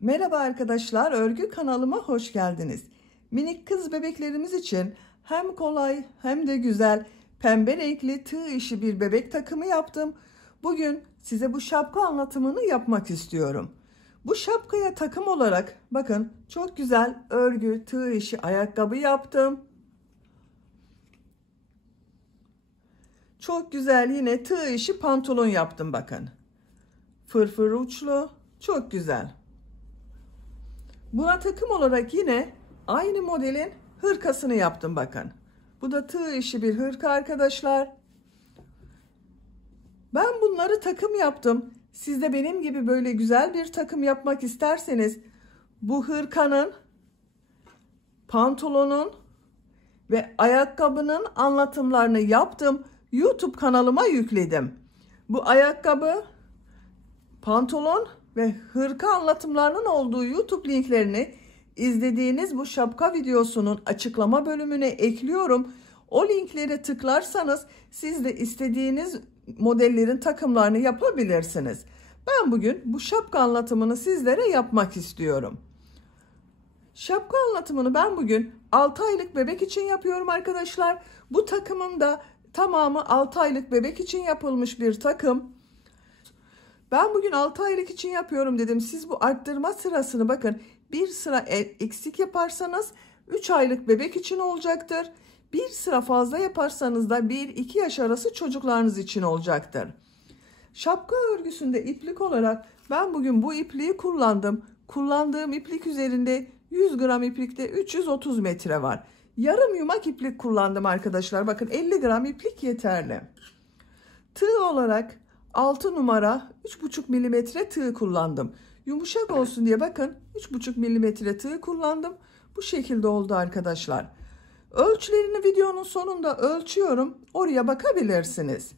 Merhaba arkadaşlar, örgü kanalıma hoş geldiniz. Minik kız bebeklerimiz için hem kolay hem de güzel pembe renkli tığ işi bir bebek takımı yaptım. Bugün size bu şapka anlatımını yapmak istiyorum. Bu şapkaya takım olarak bakın çok güzel örgü tığ işi ayakkabı yaptım. Çok güzel yine tığ işi pantolon yaptım bakın. Fırfır uçlu, çok güzel. Buna takım olarak yine aynı modelin hırkasını yaptım bakın. Bu da tığ işi bir hırka arkadaşlar. Ben bunları takım yaptım. Siz de benim gibi böyle güzel bir takım yapmak isterseniz bu hırkanın, pantolonun ve ayakkabının anlatımlarını yaptım. YouTube kanalıma yükledim. Bu ayakkabı, pantolon ve hırka anlatımlarının olduğu YouTube linklerini izlediğiniz bu şapka videosunun açıklama bölümüne ekliyorum. O linklere tıklarsanız siz de istediğiniz modellerin takımlarını yapabilirsiniz. Ben bugün bu şapka anlatımını sizlere yapmak istiyorum. Şapka anlatımını ben bugün 6 aylık bebek için yapıyorum arkadaşlar. Bu takımın da tamamı 6 aylık bebek için yapılmış bir takım. Ben bugün 6 aylık için yapıyorum dedim. Siz bu arttırma sırasını bakın bir sıra eksik yaparsanız 3 aylık bebek için olacaktır. Bir sıra fazla yaparsanız da 1-2 yaş arası çocuklarınız için olacaktır. Şapka örgüsünde iplik olarak ben bugün bu ipliği kullandım. Kullandığım iplik üzerinde 100 gram iplikte 330 metre var. Yarım yumak iplik kullandım arkadaşlar. Bakın 50 gram iplik yeterli. Tığ olarak 6 numara 3,5 milimetre tığ kullandım. Yumuşak olsun diye bakın 3,5 milimetre tığ kullandım. Bu şekilde oldu arkadaşlar. Ölçülerini videonun sonunda ölçüyorum. Oraya bakabilirsiniz.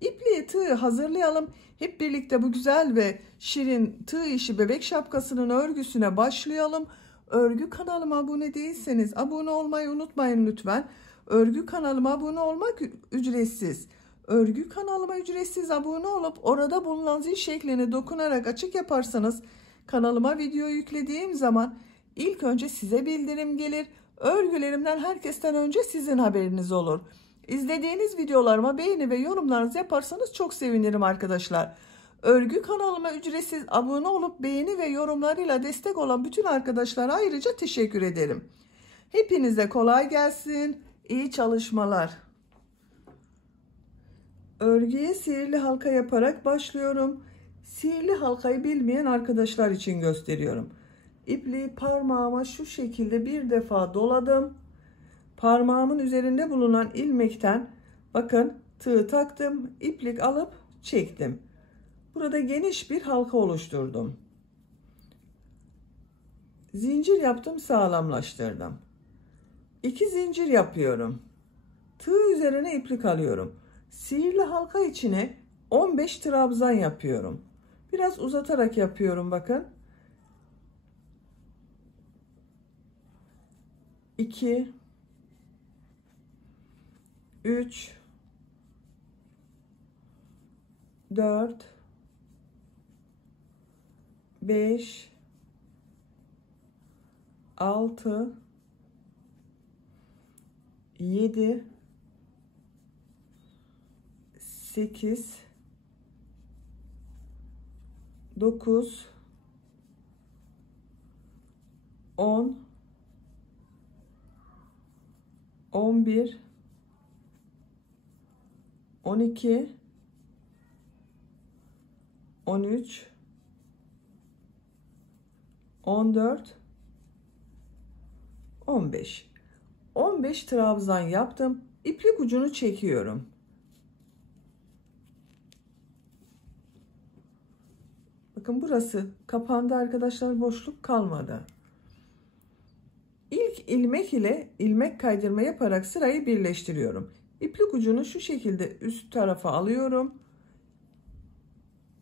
İpliği tığı hazırlayalım. Hep birlikte bu güzel ve şirin tığ işi bebek şapkasının örgüsüne başlayalım. Örgü kanalıma abone değilseniz abone olmayı unutmayın lütfen. Örgü kanalıma abone olmak ücretsiz. Örgü kanalıma ücretsiz abone olup orada bulunan zil şekline dokunarak açık yaparsanız kanalıma video yüklediğim zaman ilk önce size bildirim gelir. Örgülerimden herkesten önce sizin haberiniz olur. İzlediğiniz videolarıma beğeni ve yorumlarınızı yaparsanız çok sevinirim arkadaşlar. Örgü kanalıma ücretsiz abone olup beğeni ve yorumlarıyla destek olan bütün arkadaşlara ayrıca teşekkür ederim. Hepinize kolay gelsin. İyi çalışmalar. Örgüye sihirli halka yaparak başlıyorum. Sihirli halkayı bilmeyen arkadaşlar için gösteriyorum. İpliği parmağıma şu şekilde bir defa doladım. Parmağımın üzerinde bulunan ilmekten bakın tığ taktım. İplik alıp çektim. Burada geniş bir halka oluşturdum. Zincir yaptım, sağlamlaştırdım. 2 zincir yapıyorum. Tığ üzerine iplik alıyorum. Sihirli halka içine 15 trabzan yapıyorum. Biraz uzatarak yapıyorum bakın. 2 3 4 5 6 7 8 9 10 11 12 13 14 15 15 trabzan yaptım. İplik ucunu çekiyorum. Bakın burası kapandı arkadaşlar, boşluk kalmadı. İlk ilmek ile ilmek kaydırma yaparak sırayı birleştiriyorum. İplik ucunu şu şekilde üst tarafa alıyorum.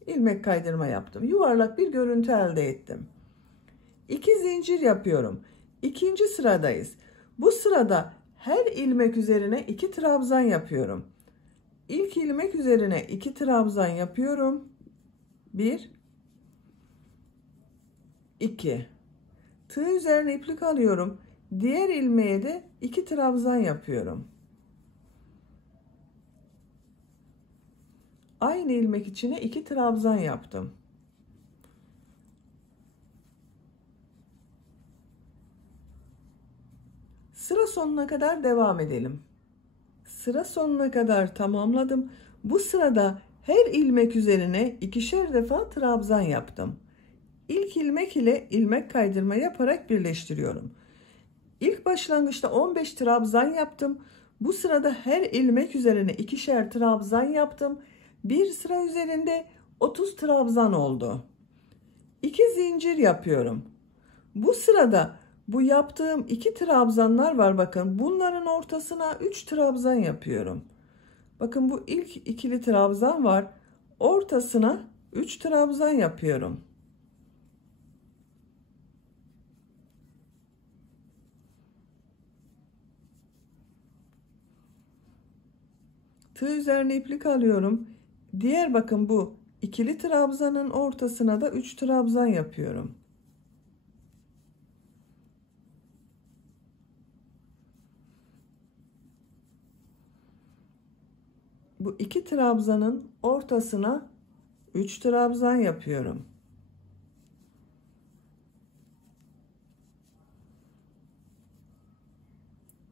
İlmek kaydırma yaptım. Yuvarlak bir görüntü elde ettim. 2 zincir yapıyorum. İkinci sıradayız. Bu sırada her ilmek üzerine 2 trabzan yapıyorum. İlk ilmek üzerine 2 trabzan yapıyorum. 1 2. Tığ üzerine iplik alıyorum. Diğer ilmeğe de 2 trabzan yapıyorum. Aynı ilmek içine 2 trabzan yaptım. Sıra sonuna kadar devam edelim. Sıra sonuna kadar tamamladım. Bu sırada her ilmek üzerine ikişer defa trabzan yaptım. İlk ilmek ile ilmek kaydırma yaparak birleştiriyorum. İlk başlangıçta 15 trabzan yaptım. Bu sırada her ilmek üzerine ikişer trabzan yaptım. Bir sıra üzerinde 30 trabzan oldu. 2 zincir yapıyorum. Bu sırada bu yaptığım 2 trabzanlar var, bakın. Bunların ortasına 3 trabzan yapıyorum. Bakın, bu ilk ikili trabzan var. Ortasına 3 trabzan yapıyorum. Tığ üzerine iplik alıyorum. Diğer, bakın, bu ikili trabzanın ortasına da 3 trabzan yapıyorum. Bu 2 trabzanın ortasına 3 trabzan yapıyorum.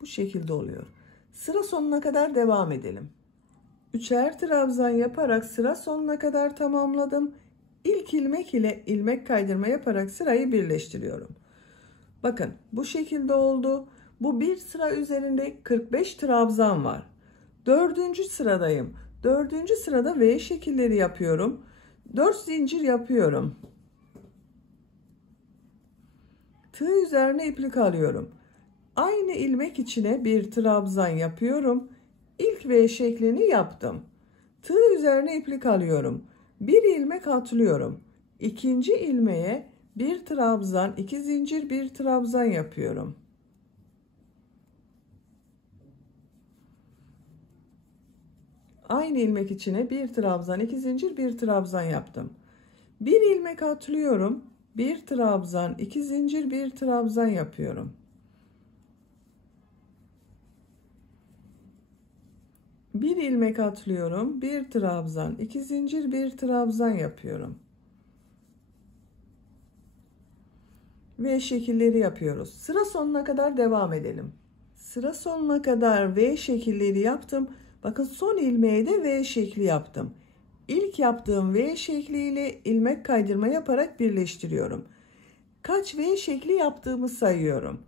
Bu şekilde oluyor. Sıra sonuna kadar devam edelim. Üçer trabzan yaparak sıra sonuna kadar tamamladım. İlk ilmek ile ilmek kaydırma yaparak sırayı birleştiriyorum. Bakın, bu şekilde oldu. Bu bir sıra üzerinde 45 trabzan var. Dördüncü sıradayım. Dördüncü sırada V şekilleri yapıyorum. 4 zincir yapıyorum. Tığ üzerine iplik alıyorum. Aynı ilmek içine bir trabzan yapıyorum. İlk V şeklini yaptım. Tığ üzerine iplik alıyorum. Bir ilmek atlıyorum. İkinci ilmeğe bir trabzan, 2 zincir, bir trabzan yapıyorum. Aynı ilmek içine bir trabzan, 2 zincir, bir trabzan yaptım. Bir ilmek atlıyorum. Bir trabzan, 2 zincir, bir trabzan yapıyorum. Bir ilmek atlıyorum. Bir trabzan, 2 zincir, bir trabzan yapıyorum. V şekilleri yapıyoruz. Sıra sonuna kadar devam edelim. Sıra sonuna kadar V şekilleri yaptım. Bakın, son ilmeğe de V şekli yaptım. İlk yaptığım V şekliyle ilmek kaydırma yaparak birleştiriyorum. Kaç V şekli yaptığımı sayıyorum.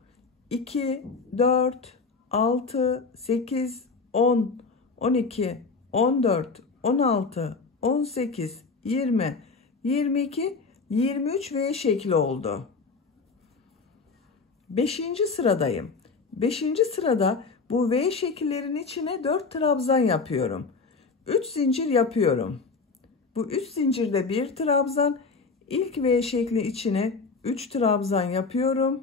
2, 4, 6, 8, 10, 12, 14, 16, 18, 20, 22, 23 V şekli oldu. 5. sıradayım. 5. sırada bu V şekillerin içine 4 trabzan yapıyorum. 3 zincir yapıyorum. Bu 3 zincirde bir trabzan. İlk V şekli içine 3 trabzan yapıyorum.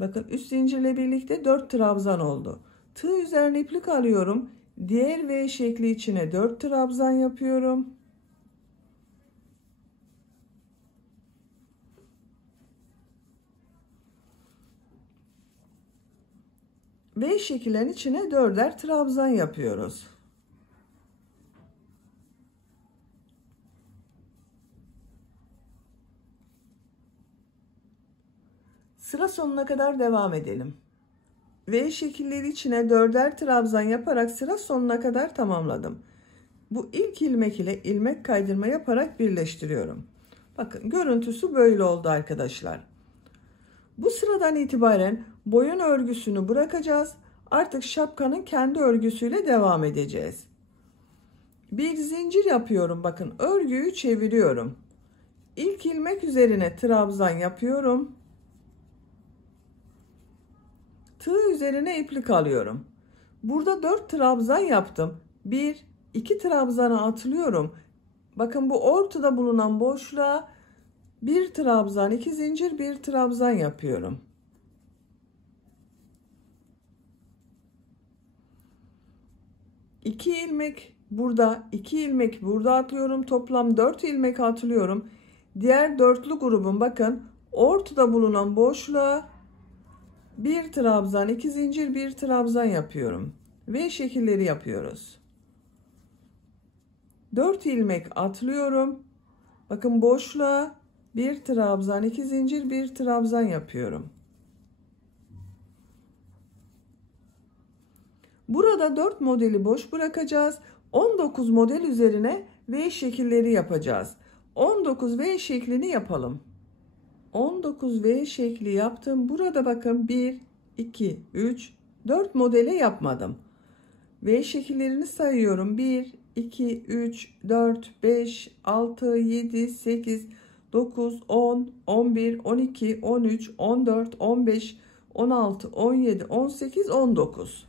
Bakın, 3 zincirle birlikte 4 trabzan oldu. Tığ üzerine iplik alıyorum. Diğer V şekli içine 4 trabzan yapıyorum. V şekillerin içine 4'er trabzan yapıyoruz. Sıra sonuna kadar devam edelim. V şekilleri içine 4'er trabzan yaparak sıra sonuna kadar tamamladım. Bu ilk ilmek ile ilmek kaydırma yaparak birleştiriyorum. Bakın, görüntüsü böyle oldu arkadaşlar. Bu sıradan itibaren boyun örgüsünü bırakacağız. Artık şapkanın kendi örgüsüyle devam edeceğiz. Bir zincir yapıyorum. Bakın, örgüyü çeviriyorum. İlk ilmek üzerine trabzan yapıyorum. Tığ üzerine iplik alıyorum. Burada 4 trabzan yaptım. 1, 2 trabzana atlıyorum. Bakın, bu ortada bulunan boşluğa bir trabzan, 2 zincir, bir trabzan yapıyorum. İki ilmek Burada 2 ilmek burada atlıyorum. Toplam 4 ilmek atlıyorum. Diğer dörtlü grubun bakın ortada bulunan boşluğa bir trabzan, 2 zincir, bir trabzan yapıyorum. V şekilleri yapıyoruz. 4 ilmek atlıyorum. Bakın boşluğa bir trabzan, 2 zincir, bir trabzan yapıyorum. Burada 4 modeli boş bırakacağız. 19 model üzerine V şekilleri yapacağız. 19 V şeklini yapalım. 19 V şekli yaptım. Burada bakın 1, 2, 3, 4 modele yapmadım. V şekillerini sayıyorum. 1, 2, 3, 4, 5, 6, 7, 8, 9, 10, 11, 12, 13, 14, 15, 16, 17, 18, 19.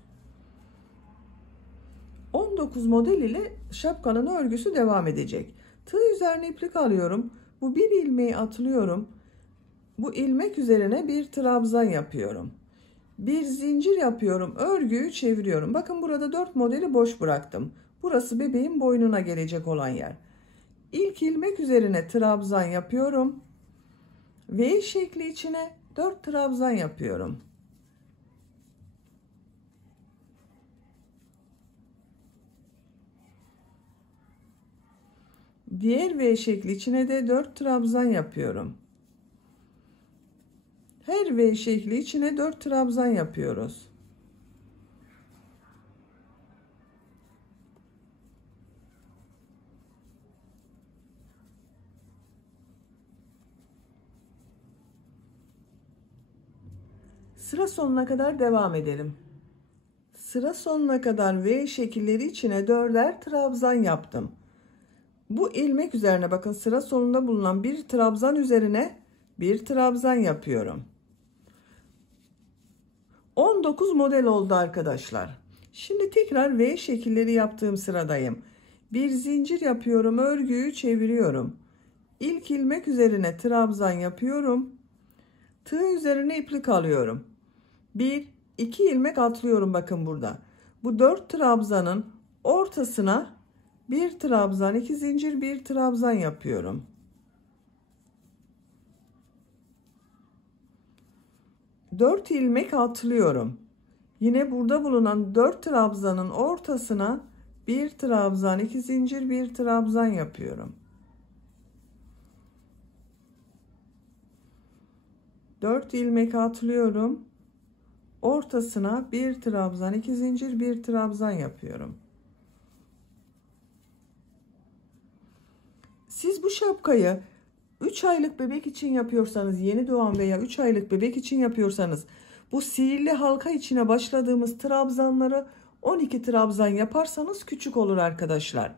19 model ile şapkanın örgüsü devam edecek. Tığ üzerine iplik alıyorum. Bu bir ilmeği atlıyorum. Bu ilmek üzerine bir trabzan yapıyorum. Bir zincir yapıyorum. Örgüyü çeviriyorum. Bakın burada 4 modeli boş bıraktım. Burası bebeğin boynuna gelecek olan yer. İlk ilmek üzerine trabzan yapıyorum. V şekli içine 4 trabzan yapıyorum. Diğer V şekli içine de 4 trabzan yapıyorum. Her V şekli içine 4 trabzan yapıyoruz. Sıra sonuna kadar devam edelim. Sıra sonuna kadar V şekilleri içine 4'er trabzan yaptım. Bu ilmek üzerine bakın sıra sonunda bulunan bir trabzan üzerine bir trabzan yapıyorum. 19 model oldu arkadaşlar. Şimdi tekrar V şekilleri yaptığım sıradayım. Bir zincir yapıyorum, örgüyü çeviriyorum. İlk ilmek üzerine trabzan yapıyorum. Tığ üzerine iplik alıyorum. 1, 2 ilmek atlıyorum bakın burada. Bu 4 trabzanın ortasına bir trabzan, 2 zincir, bir trabzan yapıyorum. Dört ilmek atlıyorum. Yine burada bulunan 4 trabzanın ortasına bir trabzan, 2 zincir, bir trabzan yapıyorum. 4 ilmek atlıyorum. Ortasına bir trabzan, 2 zincir, bir trabzan yapıyorum. Siz bu şapkayı 3 aylık bebek için yapıyorsanız, yeni doğan veya 3 aylık bebek için yapıyorsanız, bu sihirli halka içine başladığımız trabzanları 12 trabzan yaparsanız küçük olur arkadaşlar.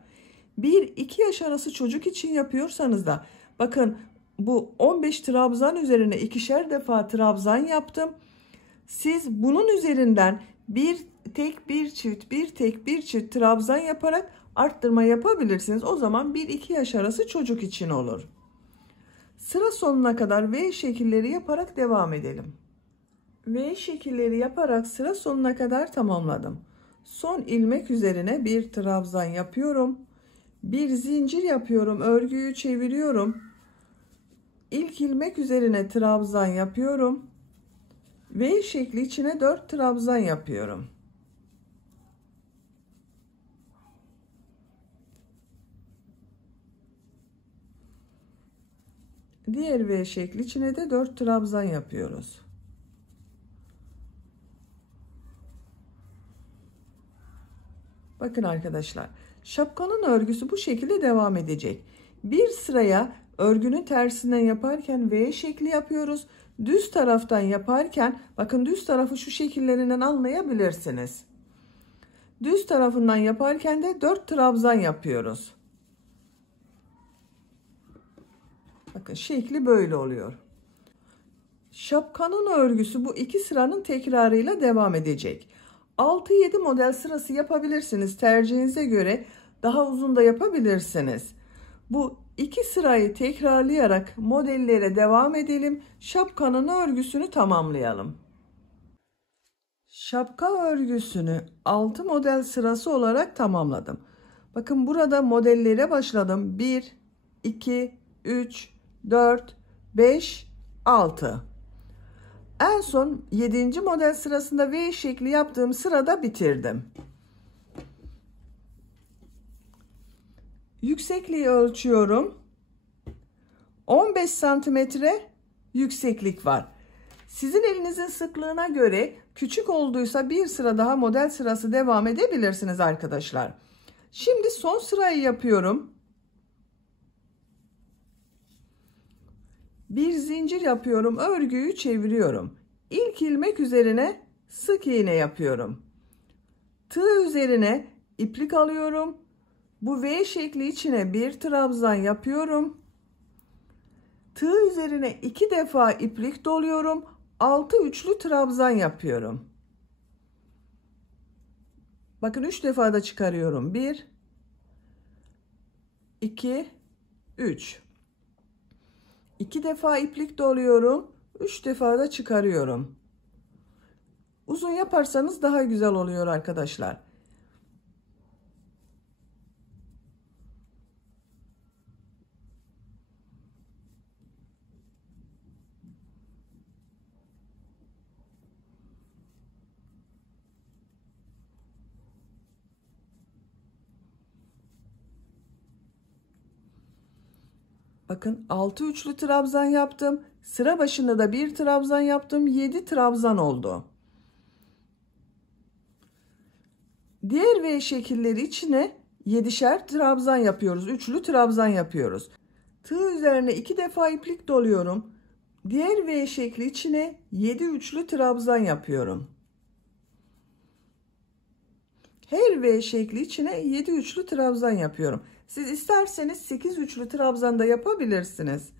1-2 yaş arası çocuk için yapıyorsanız da bakın bu 15 trabzan üzerine ikişer defa trabzan yaptım. Siz bunun üzerinden bir tek bir çift, bir tek bir çift trabzan yaparak arttırma yapabilirsiniz. O zaman 1-2 yaş arası çocuk için olur. Sıra sonuna kadar V şekilleri yaparak devam edelim. V şekilleri yaparak sıra sonuna kadar tamamladım. Son ilmek üzerine bir trabzan yapıyorum. Bir zincir yapıyorum. Örgüyü çeviriyorum. İlk ilmek üzerine trabzan yapıyorum. V şekli içine 4 trabzan yapıyorum. Diğer V şekli içine de 4 trabzan yapıyoruz. Bakın arkadaşlar, şapkanın örgüsü bu şekilde devam edecek. Bir sıraya örgünün tersinden yaparken V şekli yapıyoruz. Düz taraftan yaparken bakın düz tarafı şu şekillerinden anlayabilirsiniz. Düz tarafından yaparken de 4 trabzan yapıyoruz. Bakın şekli böyle oluyor. Şapkanın örgüsü bu iki sıranın tekrarıyla devam edecek. 6-7 model sırası yapabilirsiniz. Tercihinize göre daha uzun da yapabilirsiniz. Bu iki sırayı tekrarlayarak modellere devam edelim. Şapkanın örgüsünü tamamlayalım. Şapka örgüsünü 6 model sırası olarak tamamladım. Bakın burada modellere başladım. 1, 2, 3, 4, 5, 6. En son 7. model sırasında V şekli yaptığım sırada bitirdim. Yüksekliği ölçüyorum. 15 santimetre yükseklik var. Sizin elinizin sıklığına göre küçük olduysa bir sıra daha model sırası devam edebilirsiniz arkadaşlar. Şimdi son sırayı yapıyorum. Bir zincir yapıyorum. Örgüyü çeviriyorum. İlk ilmek üzerine sık iğne yapıyorum. Tığ üzerine iplik alıyorum. Bu V şekli içine bir trabzan yapıyorum. Tığ üzerine 2 defa iplik doluyorum. 6 üçlü trabzan yapıyorum. Bakın 3 defa da çıkarıyorum. 1, 2, 3. 2 defa iplik doluyorum. 3 defa da çıkarıyorum. Uzun yaparsanız daha güzel oluyor arkadaşlar. Bakın 6 üçlü trabzan yaptım. Sıra başında da bir trabzan yaptım. 7 trabzan oldu. Diğer V şekilleri içine 7'şer trabzan yapıyoruz. Üçlü trabzan yapıyoruz. Tığ üzerine 2 defa iplik doluyorum. Diğer V şekli içine 7 üçlü trabzan yapıyorum. Her V şekli içine 7 üçlü trabzan yapıyorum. Siz isterseniz 8 üçlü trabzan da yapabilirsiniz.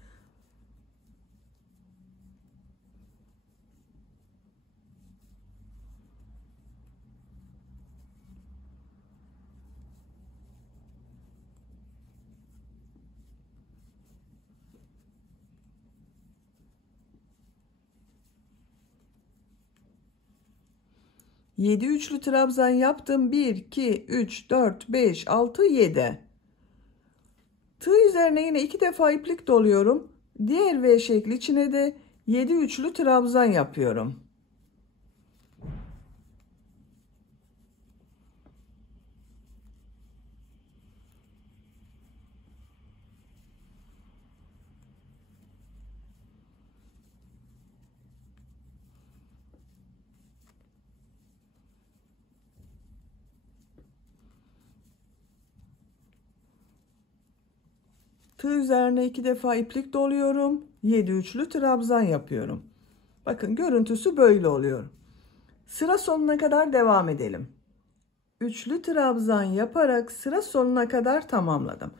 Yedi üçlü trabzan yaptım. 1, 2, 3, 4, 5, 6, 7. Tığ üzerine yine 2 defa iplik doluyorum. Diğer V şekli içine de 7 üçlü trabzan yapıyorum. Tığ üzerine 2 defa iplik doluyorum. 7 üçlü trabzan yapıyorum. Bakın görüntüsü böyle oluyor. Sıra sonuna kadar devam edelim. Üçlü trabzan yaparak sıra sonuna kadar tamamladım.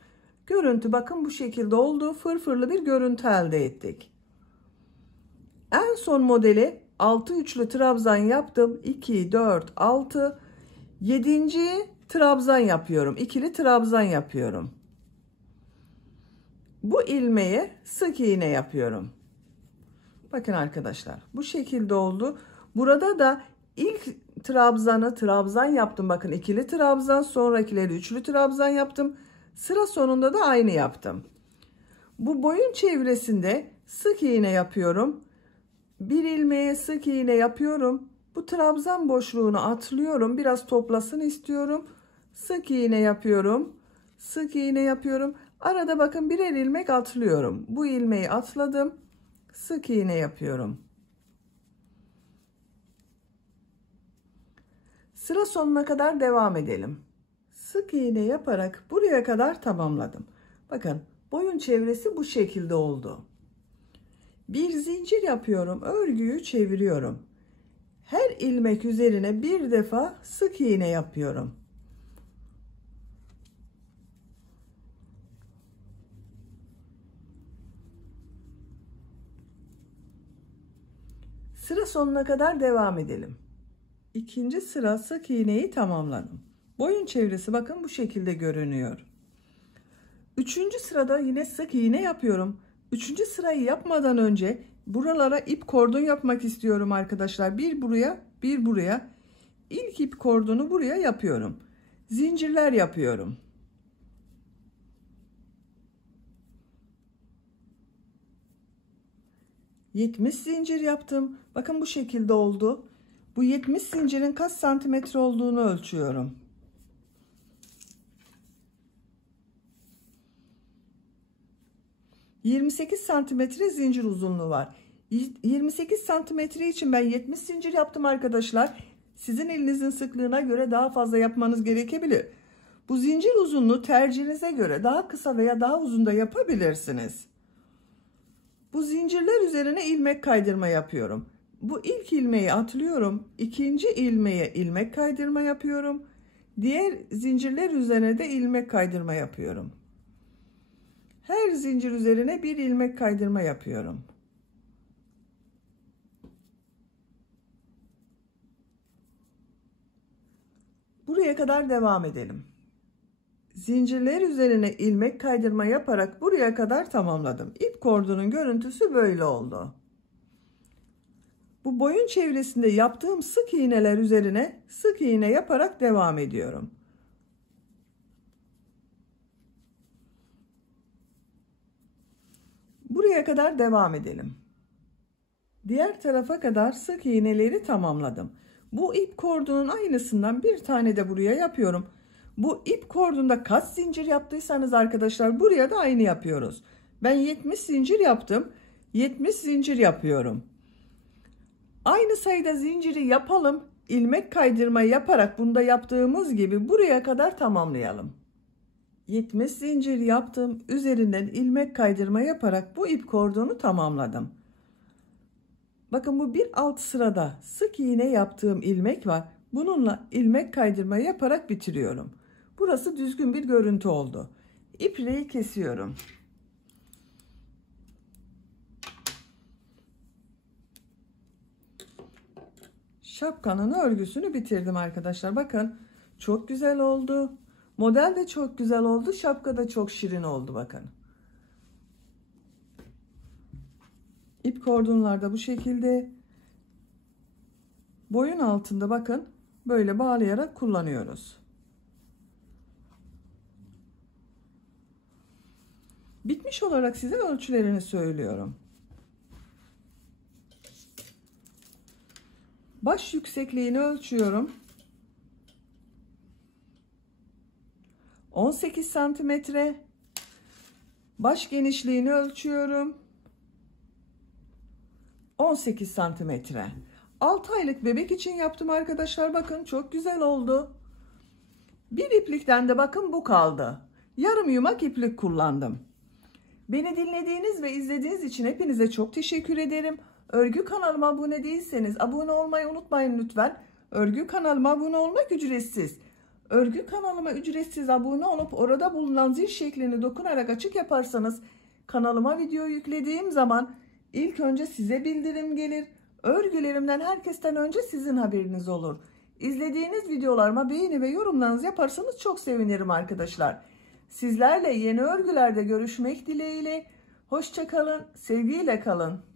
Görüntü bakın bu şekilde oldu. Fırfırlı bir görüntü elde ettik. En son modeli 6 üçlü trabzan yaptım. 2, 4, 6. 7. trabzan yapıyorum. İkili trabzan yapıyorum. Bu ilmeğe sık iğne yapıyorum. Bakın arkadaşlar bu şekilde oldu. Burada da ilk trabzan yaptım. Bakın ikili trabzan, sonrakileri üçlü trabzan yaptım. Sıra sonunda da aynı yaptım. Bu boyun çevresinde sık iğne yapıyorum. Bir ilmeğe sık iğne yapıyorum. Bu trabzan boşluğunu atlıyorum. Biraz toplasın istiyorum. Sık iğne yapıyorum. Sık iğne yapıyorum. Arada bakın birer ilmek atlıyorum. Bu ilmeği atladım. Sık iğne yapıyorum. Sıra sonuna kadar devam edelim. Sık iğne yaparak buraya kadar tamamladım. Bakın boyun çevresi bu şekilde oldu. Bir zincir yapıyorum. Örgüyü çeviriyorum. Her ilmek üzerine bir defa sık iğne yapıyorum. Sıra sonuna kadar devam edelim. İkinci sıra sık iğneyi tamamladım. Boyun çevresi bakın bu şekilde görünüyor. Üçüncü sırada yine sık iğne yapıyorum. Üçüncü sırayı yapmadan önce buralara ip kordon yapmak istiyorum arkadaşlar. Bir buraya, bir buraya. İlk ip kordonu buraya yapıyorum. Zincirler yapıyorum. 70 zincir yaptım. Bakın bu şekilde oldu. Bu 70 zincirin kaç santimetre olduğunu ölçüyorum. ...28 santimetre zincir uzunluğu var. 28 santimetre için ben 70 zincir yaptım arkadaşlar. Sizin elinizin sıklığına göre daha fazla yapmanız gerekebilir. Bu zincir uzunluğu tercihinize göre daha kısa veya daha uzun da yapabilirsiniz. Bu zincirler üzerine ilmek kaydırma yapıyorum. Bu ilk ilmeği atlıyorum. İkinci ilmeğe ilmek kaydırma yapıyorum. Diğer zincirler üzerine de ilmek kaydırma yapıyorum. Her zincir üzerine bir ilmek kaydırma yapıyorum. Buraya kadar devam edelim. Zincirler üzerine ilmek kaydırma yaparak buraya kadar tamamladım. İp kordunun görüntüsü böyle oldu. Bu boyun çevresinde yaptığım sık iğneler üzerine sık iğne yaparak devam ediyorum. Buraya kadar devam edelim. Diğer tarafa kadar sık iğneleri tamamladım. Bu ip kordunun aynısından bir tane de buraya yapıyorum. Bu ip kordunda kaç zincir yaptıysanız arkadaşlar buraya da aynı yapıyoruz. Ben 70 zincir yaptım. 70 zincir yapıyorum. Aynı sayıda zinciri yapalım. İlmek kaydırma yaparak bunda yaptığımız gibi buraya kadar tamamlayalım. 70 zincir yaptım. Üzerinden ilmek kaydırma yaparak bu ip kordonu tamamladım. Bakın bu bir alt sırada sık iğne yaptığım ilmek var. Bununla ilmek kaydırma yaparak bitiriyorum. Burası düzgün bir görüntü oldu. İpliği kesiyorum. Şapkanın örgüsünü bitirdim arkadaşlar. Bakın çok güzel oldu. Model de çok güzel oldu. Şapka da çok şirin oldu bakın. İp kordonlar da bu şekilde. Boyun altında bakın böyle bağlayarak kullanıyoruz. Bitmiş olarak size ölçülerini söylüyorum. Baş yüksekliğini ölçüyorum. 18 santimetre. Baş genişliğini ölçüyorum. 18 santimetre. 6 aylık bebek için yaptım arkadaşlar. Bakın çok güzel oldu. Bir iplikten de bakın bu kaldı. Yarım yumak iplik kullandım. Beni dinlediğiniz ve izlediğiniz için hepinize çok teşekkür ederim. Örgü kanalıma abone değilseniz abone olmayı unutmayın lütfen. Örgü kanalıma abone olmak ücretsiz. Örgü kanalıma ücretsiz abone olup orada bulunan zil şeklini dokunarak açık yaparsanız kanalıma video yüklediğim zaman ilk önce size bildirim gelir. Örgülerimden herkesten önce sizin haberiniz olur. İzlediğiniz videolarıma beğeni ve yorumlarınızı yaparsanız çok sevinirim arkadaşlar. Sizlerle yeni örgülerde görüşmek dileğiyle. Hoşça kalın, sevgiyle kalın.